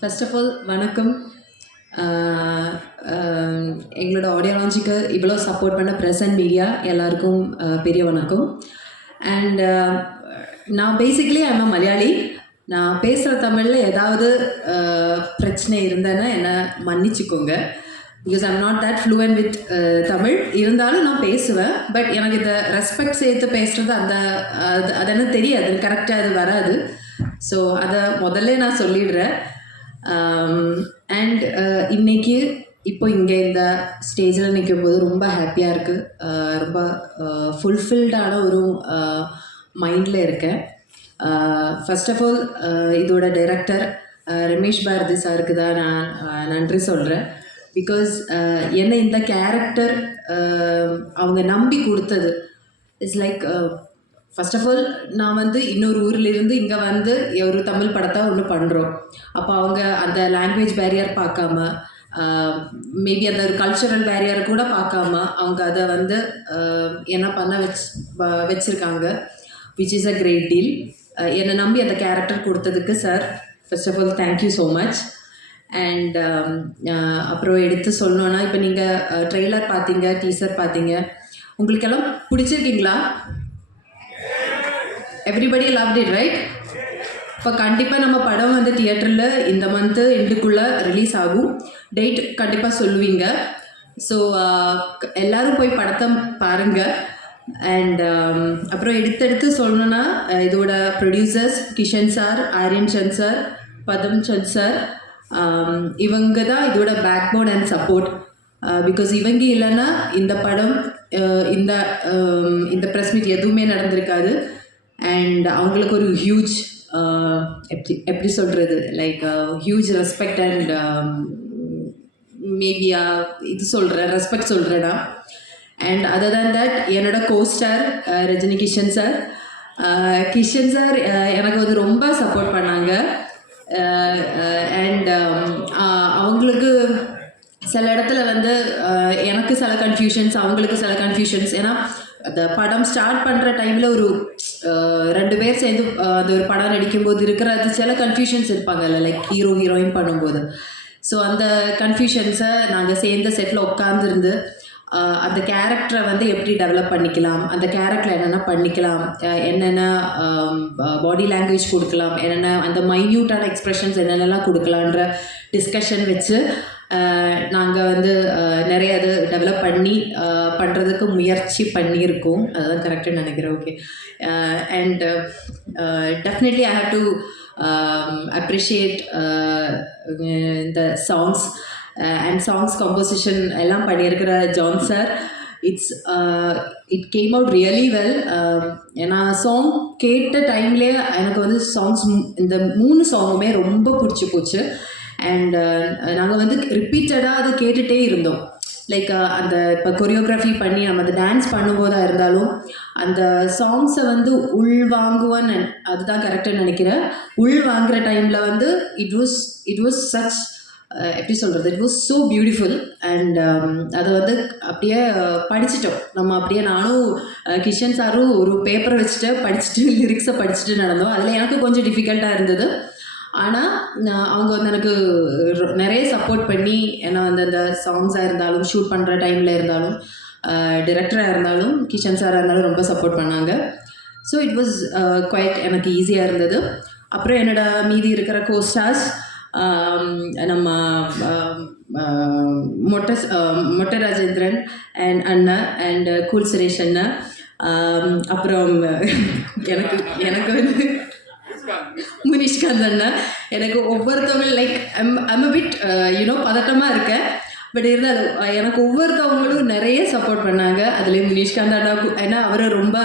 First of all வணக்கம். எங்களோட audio லான்ச்சுக்கு இவ்வளோ சப்போர்ட் பண்ண ப்ரெஸ் அண்ட் மீடியா எல்லாருக்கும் பெரிய வணக்கம். அண்ட் நான் பேசிக்கலி ஐம் அ மலையாளி. நான் பேசுகிற தமிழில் ஏதாவது பிரச்சனை இருந்தேன்னா என்னை மன்னிச்சுக்கோங்க. Because I'm not that fluent with Tamil. இருந்தாலும் நான் பேசுவேன். பட் எனக்கு இந்த ரெஸ்பெக்ட் சேர்த்து பேசுகிறது அது எனக்கு தெரியாது, கரெக்டாக அது வராது. ஸோ அதை முதல்ல நான் சொல்லிடுறேன். அண்ட் இன்னைக்கு இப்போ இங்கே இந்த ஸ்டேஜில் நிற்கும் போது ரொம்ப ஹாப்பியாக இருக்குது. ரொம்ப ஃபுல்ஃபில்டான ஒரு மைண்டில் இருக்கேன். ஃபர்ஸ்ட் ஆஃப் ஆல் இதோட டைரக்டர் ரமேஷ் பாரதி சாருக்கு தான் நான் நன்றி சொல்கிறேன். பிகாஸ் என்னை இந்த கேரக்டர் அவங்க நம்பி கொடுத்தது it's like first of all நான் இன்னொரு ஊர்லேருந்து இங்கே ஒரு தமிழ் படத்தை ஒன்று பண்ணுறோம். அப்போ அவங்க அந்த லாங்குவேஜ் பேரியர் பார்க்காம, மேபி அந்த ஒரு கல்ச்சுரல் பேரியர் கூட பார்க்காம அவங்க அதை என்ன பண்ண வச்சுருக்காங்க, which is a great deal. என்னை நம்பி அந்த கேரக்டர் கொடுத்ததுக்கு sir first of all thank you so much. And அப்புறம் எடுத்து சொல்லணுன்னா, இப்போ நீங்கள் ட்ரெய்லர் பார்த்தீங்க, டீசர் பார்த்தீங்க, உங்களுக்கெல்லாம் பிடிச்சிருக்கீங்களா? Everybody loved it, right? இப்போ கண்டிப்பாக நம்ம படம் தியேட்டரில் இந்த மந்த்து எண்டுக்குள்ளே ரிலீஸ் ஆகும். டேட் கண்டிப்பாக சொல்லுவீங்க. ஸோ எல்லோரும் போய் படத்தை பாருங்கள். அண்ட் அப்புறம் எடுத்தெடுத்து சொல்லணுன்னா, இதோட producers Kishan sir, Aryan Chand sir, Padam Chand sir, இவங்க தான் இதோட backbone and support. Because இவங்க இல்லைன்னா இந்த படம் இந்த ப்ரெஸ் மீட் எதுவுமே நடந்திருக்காது. அண்ட் அவங்களுக்கு ஒரு ஹியூஜ் எப்படி சொல்கிறது, லைக் ஹியூஜ் ரெஸ்பெக்ட் அண்ட் மேபியா இது சொல்கிறேன், ரெஸ்பெக்ட் சொல்கிறேன்னா. அண்ட் அதர் தேன் தட் என்னோட கோஸ்டார் ரஜினி கிஷன் சார் எனக்கு ரொம்ப சப்போர்ட் பண்ணாங்க. அண்ட் அவங்களுக்கு சில இடத்துல எனக்கு சில கன்ஃபியூஷன்ஸ், அவங்களுக்கு சில கன்ஃபியூஷன்ஸ். ஏன்னா அந்த படம் ஸ்டார்ட் பண்ணுற டைமில் ஒரு 2 பேர் சேர்ந்து அந்த ஒரு படம் நடிக்கும்போது இருக்கிற அது சில கன்ஃபியூஷன்ஸ் இருப்பாங்கல்ல, லைக் ஹீரோயின் பண்ணும்போது. ஸோ அந்த கன்ஃபியூஷன்ஸை நாங்கள் சேர்ந்த செட்டில் உட்காந்துருந்து அந்த கேரக்டரை எப்படி டெவலப் பண்ணிக்கலாம், அந்த கேரக்டரில் என்னென்ன பண்ணிக்கலாம், என்னென்ன பாடி லாங்குவேஜ் கொடுக்கலாம், என்னென்ன அந்த மைன்யூட்டான எக்ஸ்ப்ரெஷன்ஸ் என்னென்னலாம் கொடுக்கலான்ற டிஸ்கஷன் வச்சு நாங்கள் நிறைய அது டெவலப் பண்ணி பண்ணுறதுக்கு முயற்சி பண்ணியிருக்கோம். அதுதான் கரெக்டுன்னு நினைக்கிறேன். Okay. And definitely I have to appreciate இந்த சாங்ஸ் அண்ட் சாங்ஸ் கம்போசிஷன் எல்லாம் பண்ணியிருக்கிற John sir. It came out really well. ஏன்னா சாங் கேட்ட டைம்லேயே எனக்கு சாங்ஸ் இந்த 3 சாங்குமே ரொம்ப பிடிச்சி போச்சு. அண்ட் நாங்கள் ரிப்பீட்டடாக அது கேட்டுகிட்டே இருந்தோம். லைக் அந்த இப்போ கொரியோகிராஃபி பண்ணி நம்ம அந்த டான்ஸ் பண்ணும்போதாக இருந்தாலும் அந்த சாங்ஸை உள்வாங்குவான்னு அதுதான் கரெக்டாக நினைக்கிறேன். உள் வாங்குகிற டைமில் இட் வாஸ் சச் எப்படி சொல்கிறது, it was so beautiful. And அதை அப்படியே படிச்சிட்டோம் நம்ம. அப்படியே நானும் கிஷன் சாரும் ஒரு பேப்பரை வச்சுட்டு படிச்சுட்டு லிரிக்ஸை படிச்சுட்டு நடந்தோம். அதில் எனக்கு கொஞ்சம் டிஃபிகல்ட்டாக இருந்தது. ஆனால் அவங்க எனக்கு நிறைய சப்போர்ட் பண்ணி என்னை அந்த சாங்ஸாக இருந்தாலும், ஷூட் பண்ணுற டைமில் இருந்தாலும், டிரெக்டராக இருந்தாலும், கிஷன் சாராக இருந்தாலும் ரொம்ப சப்போர்ட் பண்ணாங்க. ஸோ இட் வாஸ் குவைட் எனக்கு ஈஸியாக இருந்தது. அப்புறம் என்னோட மீதி இருக்கிற கோஸ்டார்ஸ், நம்ம மொட்டை ராஜேந்திரன் அண்ட் அண்ணா அண்ட் கூல் சுரேஷ் அண்ணா, அப்புறம் எனக்கு முனிஷ்காந்த் அண்ணா. எனக்கு ஒவ்வொருத்தவங்க லைக் ஐம் அ பிட் பதட்டமாக இருக்கேன். பட் இருந்தாலும் எனக்கு ஒவ்வொருத்தவங்களும் நிறைய சப்போர்ட் பண்ணாங்க. அதுலேயும் முனிஷ்காந்த் அண்ணா, ஏன்னா அவர் ரொம்ப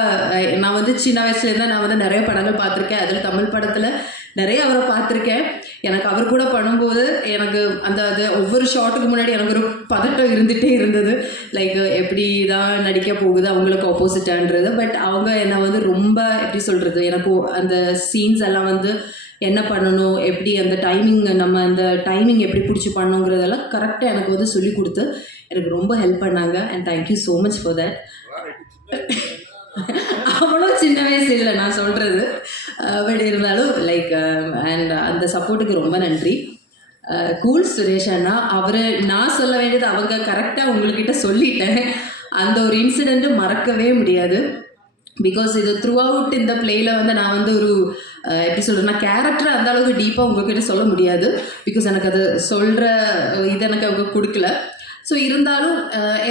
நான் சின்ன வயசுலேருந்து நான் நிறைய படங்கள் பார்த்துருக்கேன். அதில் தமிழ் படத்தில் நிறைய அவரை பார்த்துருக்கேன். எனக்கு அவர் கூட பண்ணும்போது எனக்கு அது ஒவ்வொரு ஷாட்டுக்கு முன்னாடி எனக்கு ஒரு பதட்டம் இருந்துகிட்டே இருந்தது. லைக் எப்படி தான் நடிக்க போகுது அவங்களுக்கு ஆப்போசிட்டான்றது. பட் அவங்க என்னை ரொம்ப எப்படி சொல்கிறது, எனக்கு அந்த சீன்ஸ் எல்லாம் என்ன பண்ணணும், எப்படி அந்த டைமிங், நம்ம அந்த டைமிங் எப்படி பிடிச்சி பண்ணணுங்கிறதெல்லாம் கரெக்டாக எனக்கு சொல்லி கொடுத்து எனக்கு ரொம்ப ஹெல்ப் பண்ணாங்க. And thank you so much for that. அவ்வளோ சின்ன வயசு இல்லை நான் சொல்கிறது. பட் இருந்தாலும் லைக் அண்ட் அந்த சப்போர்ட்டுக்கு ரொம்ப நன்றி. கூல் சுரேஷ் அண்ணா. அவரை நான் சொல்ல வேண்டியது அவங்க கரெக்டாக உங்கள்கிட்ட சொல்லிட்டேன். அந்த ஒரு இன்சிடெண்ட்டு மறக்கவே முடியாது. பிகாஸ் இது த்ரூ அவுட் இந்த பிளேயில் வந்து நான் வந்து ஒரு எப்படி சொல்கிறேன்னா கேரக்டர் அந்த அளவுக்கு டீப்பாக உங்ககிட்ட சொல்ல முடியாது. பிகாஸ் எனக்கு அது சொல்கிற இது எனக்கு அவங்க கொடுக்கல. ஸோ இருந்தாலும்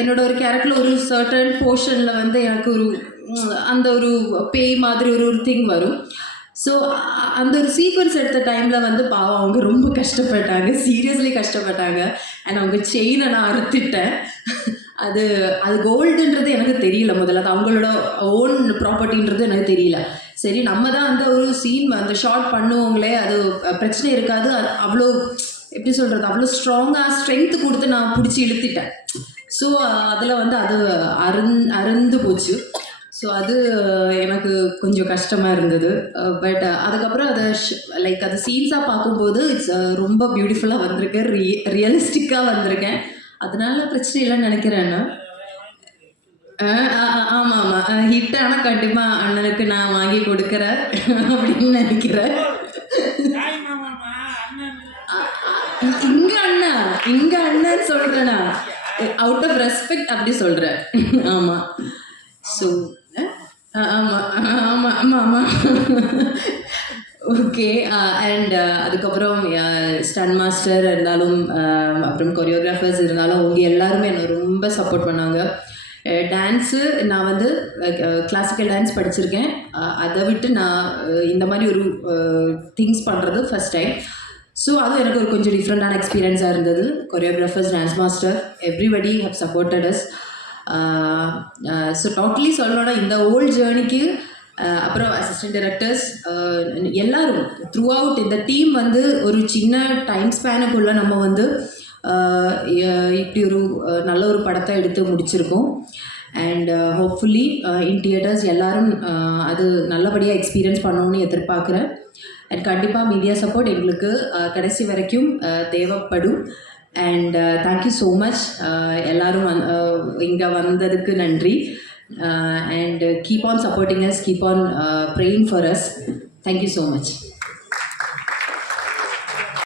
என்னோட ஒரு கேரக்டரில் ஒரு சர்டன் போர்ஷனில் வந்து எனக்கு ஒரு அந்த ஒரு பேய் மாதிரி ஒரு திங் வரும். ஸோ அந்த ஒரு சீக்வன்ஸ் எடுத்த டைமில் வந்து பாவம் அவங்க ரொம்ப கஷ்டப்பட்டாங்க, சீரியஸ்லி கஷ்டப்பட்டாங்க. அண்ட் அவங்க செயினை நான் அறுத்துட்டேன். அது அது கோல்டுன்றது எனக்கு தெரியல முதல்ல, அது அவங்களோட ஓன் ப்ராப்பர்ட்டின்றது எனக்கு தெரியல. சரி நம்ம தான் அந்த ஒரு சீன் அந்த ஷார்ட் பண்ணுவோங்களே, அது பிரச்சனை இருக்காது. அது அவ்வளோ எப்படி சொல்கிறது, அவ்வளோ ஸ்ட்ராங்காக ஸ்ட்ரென்த்து கொடுத்து நான் பிடிச்சி இழுத்துட்டேன். ஸோ அதில் வந்து அது அருந்து போச்சு. ஸோ அது எனக்கு கொஞ்சம் கஷ்டமாக இருந்தது. பட் அதுக்கப்புறம் அதை லைக் அது சீன்ஸாக பார்க்கும்போது இட்ஸ் ரொம்ப பியூட்டிஃபுல்லாக வந்திருக்கேன், ரியலிஸ்டிக்காக வந்திருக்கேன். அதனால பிரச்சனை இல்லைன்னு நினைக்கிறேன். ஆமாம் ஆமாம், ஹிட் ஆனால் கண்டிப்பாக அண்ணனுக்கு நான் வாங்கி கொடுக்குறேன் அப்படின்னு நினைக்கிறேன். இங்க அண்ணன் சொல்றேனா, அவுட் ஆஃப் ரெஸ்பெக்ட் அப்படி சொல்றேன். ஆமா. ஸோ ஆமா ஆமா ஆமா ஆமா ஓகே. அண்ட் அதுக்கப்புறம் ஸ்டன் மாஸ்டர் இருந்தாலும் அப்புறம் கொரியோகிராஃபர்ஸ் இருந்தாலும் அவங்க எல்லாருமே என்னை ரொம்ப சப்போர்ட் பண்ணாங்க. டான்ஸு நான் வந்து கிளாசிக்கல் டான்ஸ் படிச்சிருக்கேன். அதை விட்டு நான் இந்த மாதிரி ஒரு திங்ஸ் பண்ணுறது ஃபஸ்ட் டைம். ஸோ அதுவும் எனக்கு ஒரு கொஞ்சம் டிஃப்ரெண்ட்டான எக்ஸ்பீரியன்ஸாக இருந்தது. Choreographers, dance master, everybody have supported us. So totally சொல்லணும்னா இந்த ஓல்ட் ஜேர்னிக்கு அப்புறம் அசிஸ்டன்ட் டைரக்டர்ஸ் எல்லாரும் த்ரூ அவுட் இந்த டீம் வந்து ஒரு சின்ன டைம் ஸ்பேனுக்குள்ளே நம்ம வந்து இப்படி ஒரு நல்ல ஒரு படத்தை எடுத்து முடிச்சிருக்கோம். அண்ட் ஹோப்ஃபுல்லி இன் தியேட்டர்ஸ் எல்லாரும் அது நல்லபடியாக எக்ஸ்பீரியன்ஸ் பண்ணணும்னு எதிர்பார்க்குறேன். அண்ட் கண்டிப்பாக மீடியா சப்போர்ட் எங்களுக்கு கடைசி வரைக்கும் தேவைப்படும். And thank you so much. எல்லோரும் இங்கே வந்ததுக்கு நன்றி. And keep on supporting us, keep on praying for us. Thank you so much.